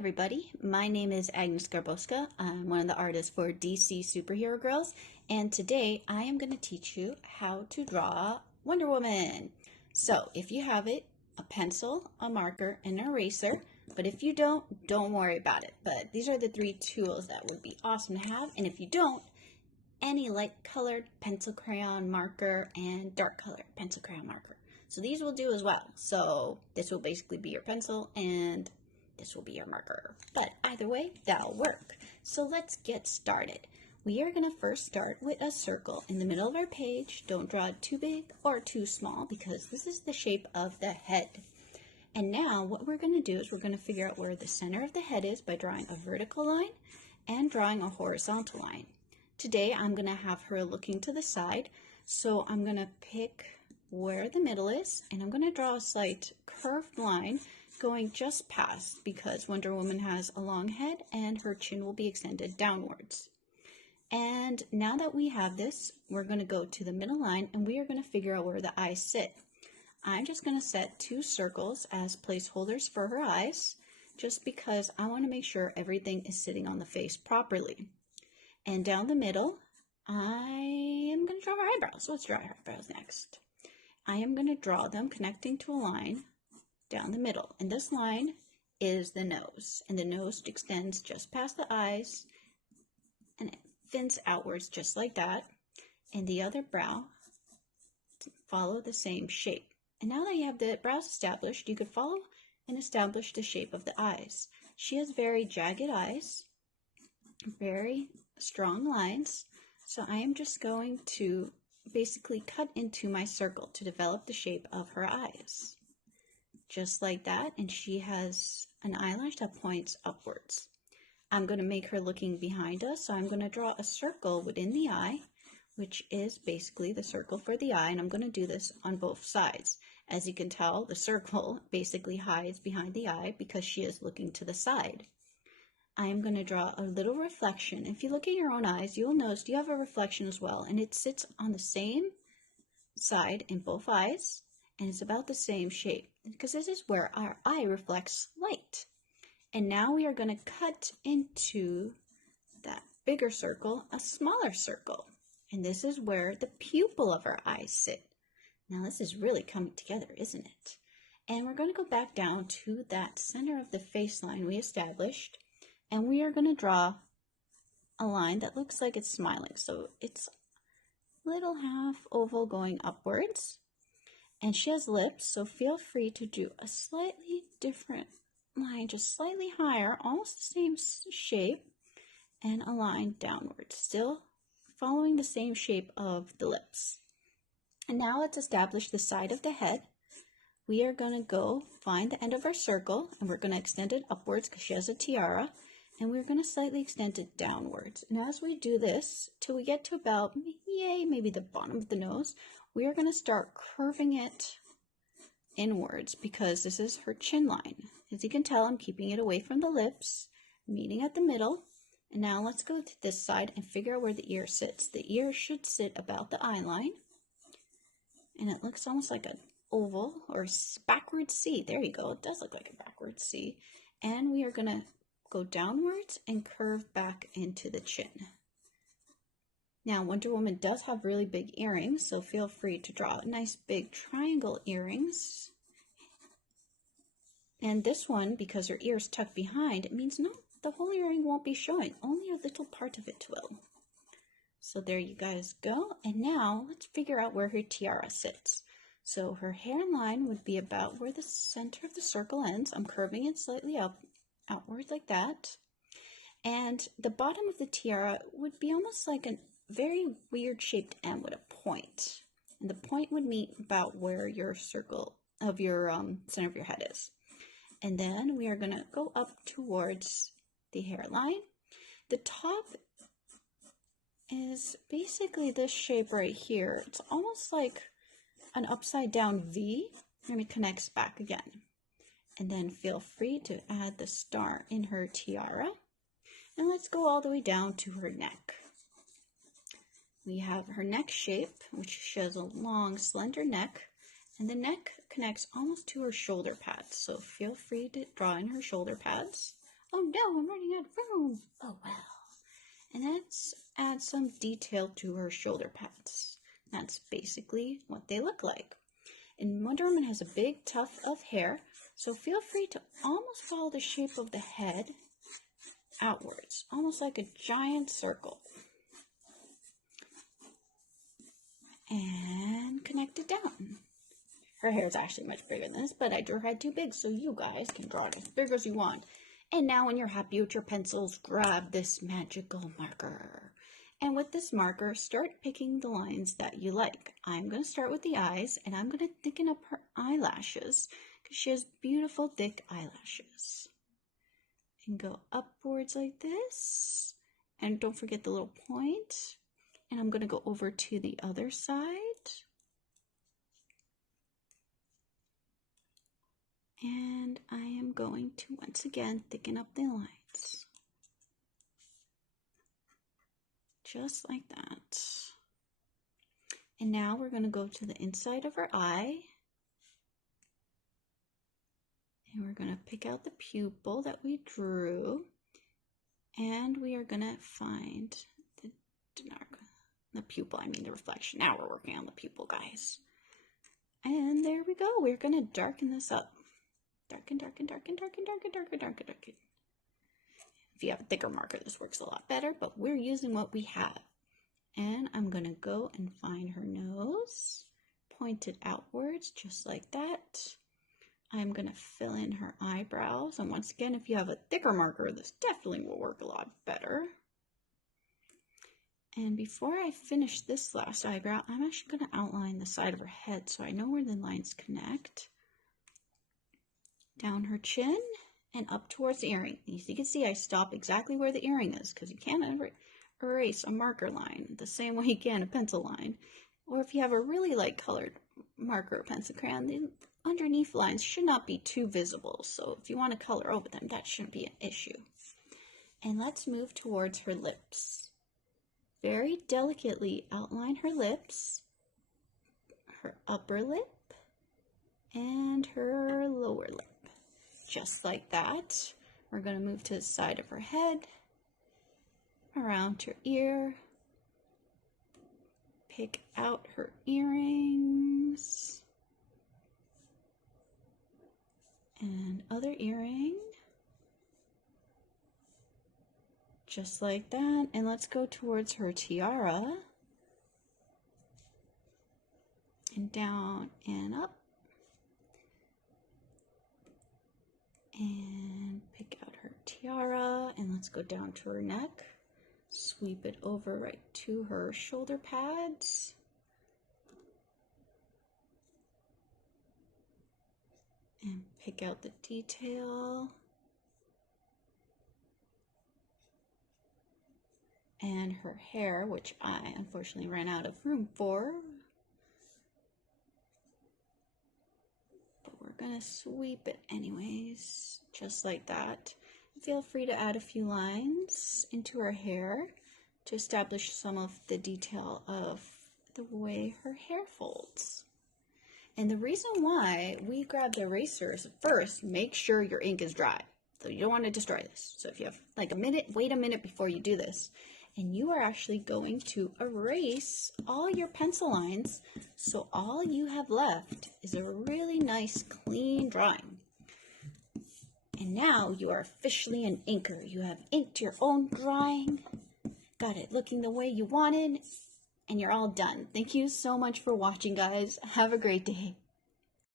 everybody, my name is Agnes Garboska. I'm one of the artists for DC Superhero Girls, and today I am going to teach you how to draw Wonder Woman. So if you have it, a pencil, a marker, and an eraser, but if you don't worry about it. But these are the three tools that would be awesome to have, and if you don't, any light colored pencil crayon marker and dark colored pencil crayon marker. So these will do as well. So this will basically be your pencil and this will be your marker. But either way, that'll work. So let's get started. We are going to first start with a circle in the middle of our page. Don't draw it too big or too small because this is the shape of the head. And now what we're going to do is we're going to figure out where the center of the head is by drawing a vertical line and drawing a horizontal line. Today I'm going to have her looking to the side. So I'm going to pick where the middle is and I'm going to draw a slight curved line going just past because Wonder Woman has a long head and her chin will be extended downwards. And now that we have this, we're going to go to the middle line and we are going to figure out where the eyes sit. I'm just going to set two circles as placeholders for her eyes just because I want to make sure everything is sitting on the face properly. And down the middle, I am going to draw her eyebrows. Let's draw her eyebrows next. I am going to draw them connecting to a line down the middle. And this line is the nose. And the nose extends just past the eyes and it fins outwards just like that. And the other brow follow the same shape. And now that you have the brows established, you could follow and establish the shape of the eyes. She has very jagged eyes, very strong lines. So I am just going to basically cut into my circle to develop the shape of her eyes. Just like that, and she has an eyelash that points upwards. I'm going to make her looking behind us, so I'm going to draw a circle within the eye, which is basically the circle for the eye, and I'm going to do this on both sides. As you can tell, the circle basically hides behind the eye because she is looking to the side. I'm going to draw a little reflection. If you look at your own eyes, you'll notice you have a reflection as well, and it sits on the same side in both eyes, and it's about the same shape because this is where our eye reflects light. And now we are going to cut into that bigger circle, a smaller circle, and this is where the pupil of our eyes sit. Now this is really coming together, isn't it? And we're going to go back down to that center of the face line we established. And we are going to draw a line that looks like it's smiling. So it's a little half oval going upwards. And she has lips, so feel free to do a slightly different line, just slightly higher, almost the same shape, and a line downwards, still following the same shape of the lips. And now let's establish the side of the head. We are going to go find the end of our circle, and we're going to extend it upwards because she has a tiara. And we're going to slightly extend it downwards. And as we do this, till we get to about, maybe the bottom of the nose, we are going to start curving it inwards because this is her chin line. As you can tell, I'm keeping it away from the lips, meeting at the middle. And now let's go to this side and figure out where the ear sits. The ear should sit about the eye line. And it looks almost like an oval or backwards C. There you go. It does look like a backwards C. And we are going to go downwards and curve back into the chin. Now Wonder Woman does have really big earrings, so feel free to draw nice big triangle earrings. And this one, because her ear is tucked behind, it means no, the whole earring won't be showing, only a little part of it will. So there you guys go. And now let's figure out where her tiara sits. So her hairline would be about where the center of the circle ends. I'm curving it slightly outward like that, and the bottom of the tiara would be almost like a very weird shaped M with a point, and the point would meet about where your circle of your center of your head is. And then we are going to go up towards the hairline. The top is basically this shape right here. It's almost like an upside down V, and it connects back again. And then feel free to add the star in her tiara. And let's go all the way down to her neck. We have her neck shape, which shows a long, slender neck. And the neck connects almost to her shoulder pads. So feel free to draw in her shoulder pads. Oh no, I'm running out of room. Oh well. And let's add some detail to her shoulder pads. That's basically what they look like. And Wonder Woman has a big tuft of hair, so feel free to almost follow the shape of the head outwards, almost like a giant circle. And connect it down. Her hair is actually much bigger than this, but I drew her head too big, so you guys can draw it as big as you want. And now when you're happy with your pencils, grab this magical marker. And with this marker, start picking the lines that you like. I'm going to start with the eyes, and I'm going to thicken up her eyelashes, because she has beautiful, thick eyelashes. And go upwards like this. And don't forget the little point. And I'm going to go over to the other side. And I am going to once again thicken up the lines. Just like that. And now we're going to go to the inside of her eye. And we're going to pick out the pupil that we drew. And we are going to find the pupil, I mean the reflection. Now we're working on the pupil, guys. And there we go. We're going to darken this up. Darken, darken, darken, darken, darken, darken, darken, darken. If you have a thicker marker, this works a lot better, but we're using what we have. And I'm going to go and find her nose, point it outwards, just like that. I'm going to fill in her eyebrows. And once again, if you have a thicker marker, this definitely will work a lot better. And before I finish this last eyebrow, I'm actually going to outline the side of her head so I know where the lines connect. Down her chin and up towards the earring. As you can see, I stop exactly where the earring is because you can't erase a marker line the same way you can a pencil line. Or if you have a really light colored marker or pencil crayon, the underneath lines should not be too visible. So if you want to color over them, that shouldn't be an issue. And let's move towards her lips. Very delicately outline her lips, her upper lip, and her lower lip. Just like that. We're going to move to the side of her head, around her ear, pick out her earrings, and other earring, just like that. And let's go towards her tiara, and down and up. And pick out her tiara, and let's go down to her neck, sweep it over right to her shoulder pads, and pick out the detail, and her hair, which I unfortunately ran out of room for. We're going to sweep it anyways, just like that. Feel free to add a few lines into her hair to establish some of the detail of the way her hair folds. And the reason why we grab the erasers, first, make sure your ink is dry. So you don't want to destroy this. So if you have like a minute, wait a minute before you do this. And you are actually going to erase all your pencil lines, so all you have left is a really nice clean drawing. And now you are officially an inker. You have inked your own drawing, got it looking the way you wanted, and you're all done. Thank you so much for watching, guys. Have a great day.